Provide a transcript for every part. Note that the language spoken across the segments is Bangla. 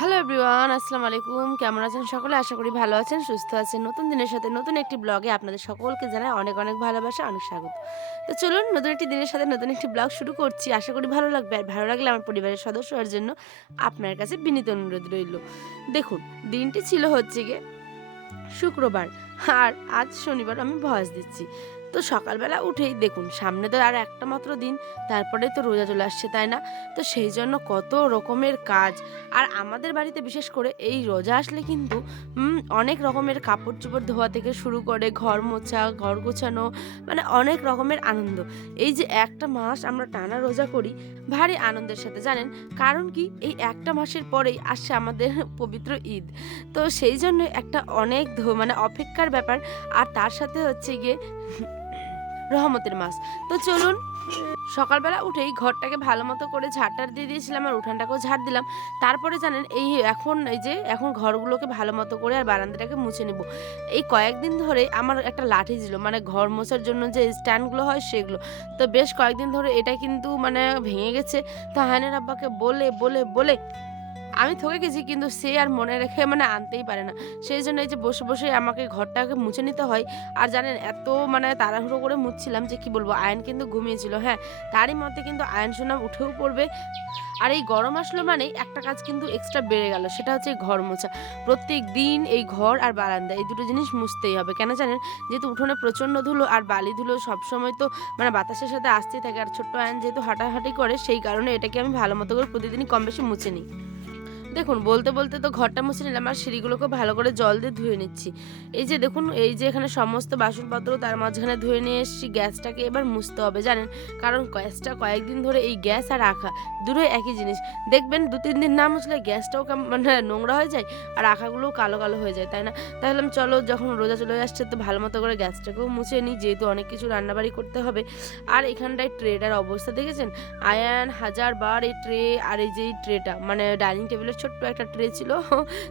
হ্যালো এভরিওয়ান, আসসালামু আলাইকুম। কেমন আছেন সকলে? আশা করি ভালো আছেন, সুস্থ আছেন। নতুন দিনের সাথে নতুন একটি ব্লগে আপনাদের সকলকে জানাই অনেক অনেক ভালোবাসা, অনেক স্বাগত। তো চলুন নতুন একটি দিনের সাথে নতুন একটি ব্লগ শুরু করছি। আশা করি ভালো লাগবে। আর ভালো লাগলে আমার পরিবারের সদস্য হওয়ার জন্য আপনার কাছে বিনীত অনুরোধ রইল। দেখুন, দিনটি ছিল হচ্ছে গিয়ে শুক্রবার, আর আজ শনিবার আমি ভয়েস দিচ্ছি। তো সকালবেলা উঠেই দেখুন, সামনে তো আর একটা মাত্র দিন, তারপরে তো রোজা চলে আসছে, তাই না? তো সেই জন্য কত রকমের কাজ। আর আমাদের বাড়িতে বিশেষ করে এই রোজা আসলে কিন্তু অনেক রকমের কাপড় চোপড় ধোয়া থেকে শুরু করে ঘর মোছা, ঘর গোছানো, মানে অনেক রকমের আনন্দ। এই যে একটা মাস আমরা টানা রোজা করি ভারী আনন্দের সাথে, জানেন কারণ কি? এই একটা মাসের পরেই আসছে আমাদের পবিত্র ঈদ। তো সেই জন্য একটা অনেক মানে অপেক্ষার ব্যাপার। আর তার সাথে হচ্ছে গিয়ে রহমতের মাস। তো চলুন, সকালবেলা উঠেই ঘরটাকে ভালো মতো করে ঝাড়-টাড় দিয়ে দিয়েছিলাম, আর উঠানটাকেও ঝাড় দিলাম। তারপরে জানেন, এই যে এখন ঘরগুলোকে ভালো মতো করে আর বারান্দাটাকে মুছে নিব। এই কয়েকদিন ধরে আমার একটা লাঠি ছিল, মানে ঘর মোছার জন্য যে স্ট্যান্ডগুলো হয় সেগুলো। তো বেশ কয়েকদিন ধরে এটা কিন্তু মানে ভেঙে গেছে। তো হায়নের আব্বাকে বলে, বলে, বলে আমি থকে গেছি, কিন্তু সে আর মনে রেখে মানে আনতেই পারে না। সেইজন্য এই যে বসে, বসে আমাকে ঘরটাকে মুছে নিতে হয়। আর জানেন, এত মানে তাড়াহুড়ো করে মুছছিলাম যে কি বলবো, আয়ন কিন্তু ঘুমিয়েছিল। হ্যাঁ, তারই মধ্যে কিন্তু আয়ন সোনা উঠেও পড়বে। আর এই গরম আসলো মানেই একটা কাজ কিন্তু এক্সট্রা বেড়ে গেল, সেটা হচ্ছে এই ঘর মোছা। প্রত্যেকদিন এই ঘর আর বারান্দা এই দুটো জিনিস মুছতেই হবে। কেন জানেন? যেহেতু উঠোনে প্রচণ্ড ধুলো আর বালি ধুলো সবসময় তো মানে বাতাসের সাথে আসতেই থাকে। আর ছোট্ট আয়ন যেহেতু হাঁটাহাঁটি করে, সেই কারণে এটাকে আমি ভালো মতো করে প্রতিদিনই কম বেশি মুছে নিই। দেখুন, বলতে বলতে তো ঘরটা মুছে নিলাম, আর সিঁড়িগুলোকে ভালো করে জল দিয়ে ধুয়ে নিচ্ছি। এই যে দেখুন, এই যে এখানে সমস্ত বাসনপত্র তার মাঝখানে ধুয়ে নিয়ে এসেছি। গ্যাসটাকে এবার মুছতে হবে, জানেন, কারণ গ্যাসটা কয়েকদিন ধরে এই গ্যাস আর আখা দুটোই একই জিনিস। দেখবেন ২-৩ দিন না মুছলে গ্যাসটাও মানে নোংরা হয়ে যায়, আর আখাগুলোও কালো কালো হয়ে যায়, তাই না? তাহলে আমি চলো, যখন রোজা চলে আসছে তো ভালো মতো করে গ্যাসটাকেও মুছে নিই, যেহেতু অনেক কিছু রান্নাবাড়ি করতে হবে। আর এখানটায় ট্রেটার অবস্থা দেখেছেন? আয়ান হাজারবার এই ট্রে, আর এই যে এই ট্রেটা মানে ডাইনিং টেবিলের ছোট্ট একটা ট্রে ছিল,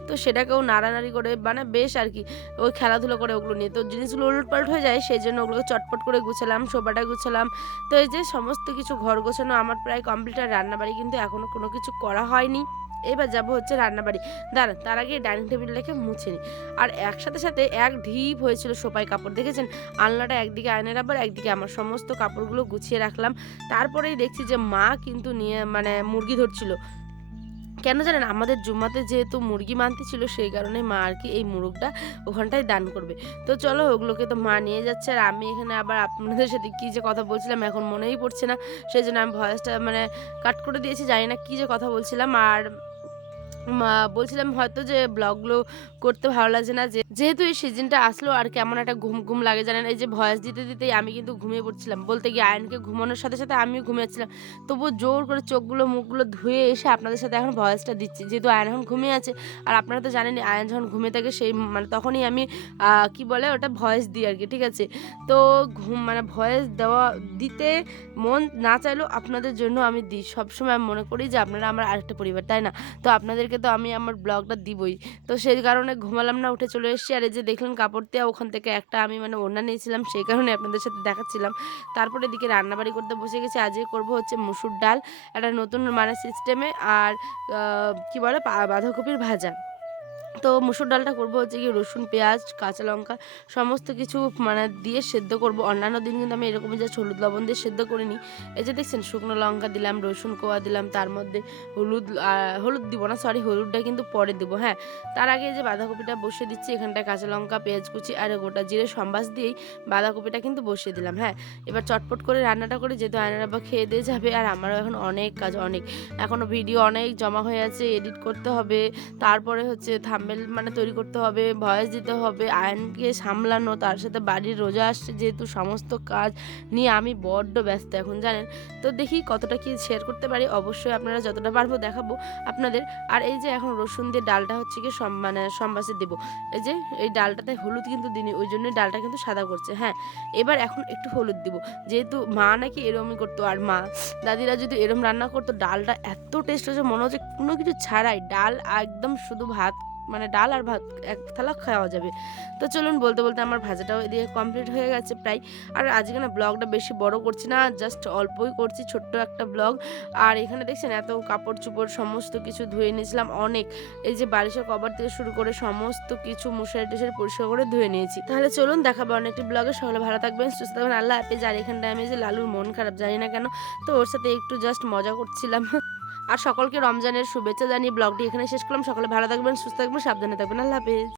তো সেটাকেও নাড়ানাড়ি করে মানে বেশ আর কি ওই খেলাধুলো করে ওগুলো নিয়ে, তো জিনিসগুলো উলটপালট হয়ে যায়, সেই জন্য ওগুলোকে চটপট করে গুছালাম, সোফাটা গুছালাম। তো এই যে সমস্ত কিছু ঘর গোছানো আমার প্রায় কমপ্লিট। আর রান্নাবাড়ি কিন্তু এখনও কোনো কিছু করা হয়নি। এবার যাবো হচ্ছে রান্নাবাড়ি। দাঁড়ান, তার আগে ডাইনিং টেবিলটাকে মুছে নিই। আর একসাথে সাথে এক ঢিপ হয়েছিল সোফায় কাপড়, দেখেছেন? আলনাটা একদিকে আয়নের, আবার একদিকে আমার, সমস্ত কাপড়গুলো গুছিয়ে রাখলাম। তারপরেই দেখছি যে মা কিন্তু নিয়ে মানে মুরগি ধরছিল। কেন জানেন? আমাদের জুম্মাতে যেহেতু মুরগি মানতি ছিল, সেই কারণে মা আর কি এই মুরগটা ওখানটায় দান করবে। তো চলো, ওগুলোকে তো মা নিয়ে যাচ্ছে, আর আমি এখানে আবার আপনাদের সাথে কী যে কথা বলছিলাম এখন মনেই পড়ছে না। সেজন্য আমি ভয়েসটা মানে কাট করে দিয়েছি। জানি না কী যে কথা বলছিলাম। আর বলছিলাম হয়তো যে ব্লগগুলো করতে ভালো লাগছে না, যেহেতু এই সিজনটা আসলো আর কেমন একটা ঘুম ঘুম লাগে, জানেন? এই যে ভয়েস দিতে দিতেই আমি কিন্তু ঘুমিয়ে পড়ছিলাম, বলতে গিয়ে আয়নকে ঘুমানোর সাথে সাথে আমিও ঘুমিয়েছিলাম। তবুও জোর করে চোখগুলো মুখগুলো ধুয়ে এসে আপনাদের সাথে এখন ভয়েসটা দিচ্ছি, যেহেতু আয়ন এখন ঘুমিয়ে আছে। আর আপনারা তো জানেনই, আয়ন যখন ঘুমিয়ে থাকে সেই মানে তখনই আমি কি বলে ওটা, ভয়েস দিই আর কি, ঠিক আছে? তো মানে ভয়েস দিতে মন না চাইলেও আপনাদের জন্য আমি দিই। সবসময় আমি মনে করি যে আপনারা আমার আরেকটা পরিবার, তাই না? তো আপনাদেরকে তো আমি আমার ব্লগটা দিবই। তো সেই কারণে ঘুমালাম না, উঠে চলে এসেছি। আর এই যে দেখলেন কাপড় দেয়া, ওখান থেকে একটা আমি মানে ওড়না নিয়েছিলাম, সেই কারণে আপনাদের সাথে দেখাচ্ছিলাম। তারপরে এদিকে রান্নাবাড়ি করতে বসে গেছি। আজকে করব হচ্ছে মসুর ডাল, একটা নতুন মানে সিস্টেমে। আর কি বলে, বাঁধাকপির ভাজা। তো মসুর ডালটা করব হচ্ছে গিয়ে রসুন, পেঁয়াজ, কাঁচা লঙ্কা সমস্ত কিছু মানে দিয়ে সেদ্ধ করব। অন্যান্য দিন কিন্তু আমি এরকমই জাস্ট হলুদ লবণ দিয়ে সেদ্ধ করে নিই। এই যে দেখছেন, শুকনো লঙ্কা দিলাম, রসুন কোয়া দিলাম, তার মধ্যে হলুদ দিব না, সরি, হলুদটা কিন্তু পরে দিব। হ্যাঁ, তার আগে যে বাঁধাকপিটা বসিয়ে দিচ্ছি, এখানটায় কাঁচা লঙ্কা, পেঁয়াজ কুচি আর গোটা জিরে সম্বাস দিয়েই বাঁধাকপিটা কিন্তু বসিয়ে দিলাম। হ্যাঁ, এবার চটপট করে রান্নাটা করে, যেহেতু আয়নার আব্বা খেয়ে দিয়ে যাবে, আর আমারও এখন অনেক কাজ, অনেক এখনও ভিডিও অনেক জমা হয়ে আছে, এডিট করতে হবে। তারপরে হচ্ছে থাম্বনেল মানে তৈরি করতে হবে, ভয়েস দিতে হবে, আয়নকে সামলানো, তার সাথে বাড়ির রোজা আসছে যেহেতু, সমস্ত কাজ নিয়ে আমি বড্ড ব্যস্ত এখন, জানেন? তো দেখি কতটা কি শেয়ার করতে পারি, অবশ্যই আপনারা যতটা পারবো দেখাবো আপনাদের। আর এই যে এখন রসুন দিয়ে ডালটা হচ্ছে কি মানে সম্বাসে দেবো। এই যে এই ডালটাতে হলুদ কিন্তু দিনই, ওই জন্যই ডালটা কিন্তু সাদা করছে। হ্যাঁ, এবার এখন একটু হলুদ দিব, যেহেতু মা নাকি এরমই করতো, আর মা দাদিরা যদি এরম রান্না করতো, ডালটা এত টেস্ট হচ্ছে, মনে হচ্ছে কোনো কিছু ছাড়াই ডাল একদম শুধু ভাত মানে ডাল আর ভাত এক থালা খাওয়া যাবে। তো চলুন বলতে বলতে আমার ভাজাটাও এদিকে কমপ্লিট হয়ে গেছে প্রায়। আর আজকে না ব্লগটা বেশি বড় করছি না, জাস্ট অল্পই করছি, ছোট্ট একটা ব্লগ। আর এখানে দেখছেন এত কাপড় চোপড় সমস্ত কিছু ধুয়ে নিয়েছিলাম অনেক। এই যে বালিশের কভার থেকে শুরু করে সমস্ত কিছু মশারি টশারি পরিষ্কার করে ধুয়ে নিয়েছি। তাহলে চলুন দেখাবো অন্য একটি ব্লগে। সকলে ভালো থাকবেন, সুস্থ থাকবেন, আল্লাহ হাফেজ। আর এখানটায় আমি যে লালুর মন খারাপ জানি না কেন, তো ওর সাথে একটু জাস্ট মজা করছিলাম। আর সকলকে রমজানের শুভেচ্ছা জানিয়ে ব্লগটি এখানে শেষ করলাম। সকলে ভালো থাকবেন, সুস্থ থাকবেন, সাবধানে থাকবেন, আল্লাহ হাফেজ।